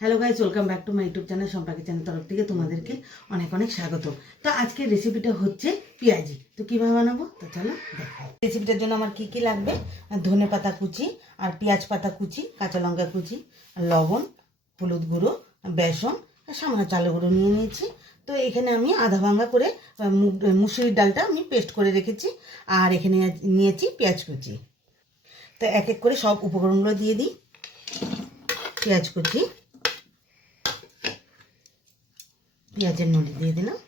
Hello guys, welcome back to my YouTube channel. সম্পাকি channel তরফ থেকে তোমাদেরকে অনেক অনেক স্বাগত। তো আজকের রেসিপিটা হচ্ছে পেঁয়াজি। তো কীভাবে বানাবো তো চলো দেখো। রেসিপিটার জন্য আমার কি কি লাগবে: ধনে পাতা কুচি, আর পেঁয়াজ পাতা কুচি, কাঁচা লঙ্কা কুচি, লবণ, হলুদ গুঁড়ো, বেসন, সামান্য চালের গুঁড়ো নিয়ে নিয়েছি। তো এখানে আমি আধা ভাঙা করে মুসুরির ডালটা আমি পেস্ট করে রেখেছি। আর এখানে নিয়েছি পেঁয়াজ কুচি। তো এক এক করে সব উপকরণগুলো দিয়ে দিই। পেঁয়াজ কুচি, পেঁয়াজের নলি দিয়ে দিলাম,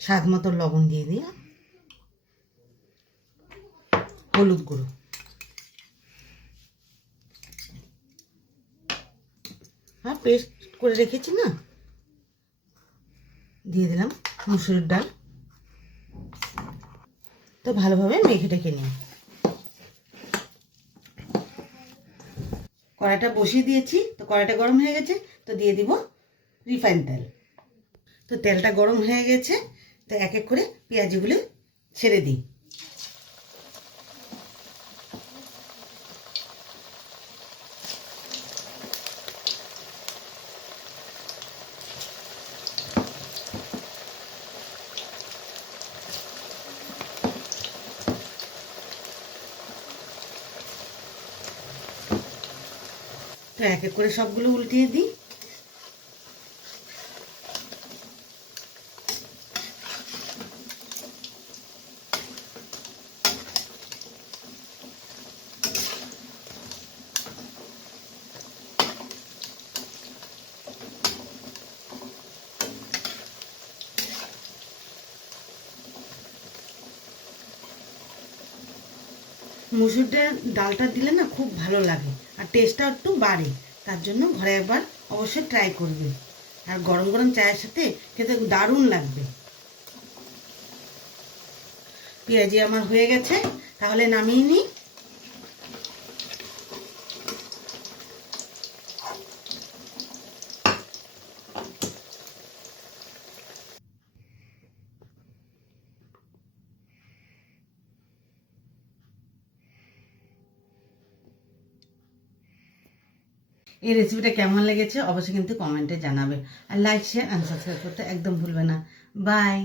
স্বাদ মতো লবণ দিয়ে দিলাম, হলুদ গুঁড়ো, আর পেস্ট করে রেখেছি না দিয়ে দিলাম মুসুরির ডাল। তো ভালোভাবে মেখে টেকে নিই। কড়াইটা বসিয়ে দিয়েছি। তো কড়াইটা গরম হয়ে গেছে, তো দিয়ে দিব রিফাইন তেল। তো তেলটা গরম হয়ে গেছে, তো এক এক করে পেঁয়াজিগুলো ছেড়ে দিই। তো এক এক করে সবগুলো উল্টিয়ে দিই। মুসুর ডালটা দিলে না খুব ভালো লাগে, আর টেস্টটা একটু বাড়ে। তার জন্য ঘরে একবার অবশ্যই ট্রাই করবে। আর গরম গরম চায়ের সাথে খেতে দারুণ লাগবে। পেঁয়াজি আমার হয়ে গেছে, তাহলে নামিয়ে নিই। এই রেসিপিটা কেমন লেগেছে অবশ্যই কিন্তু কমেন্টে জানাবে। আর লাইক, শেয়ার অ্যান্ড সাবস্ক্রাইব করতে একদম ভুলবে না। বাই।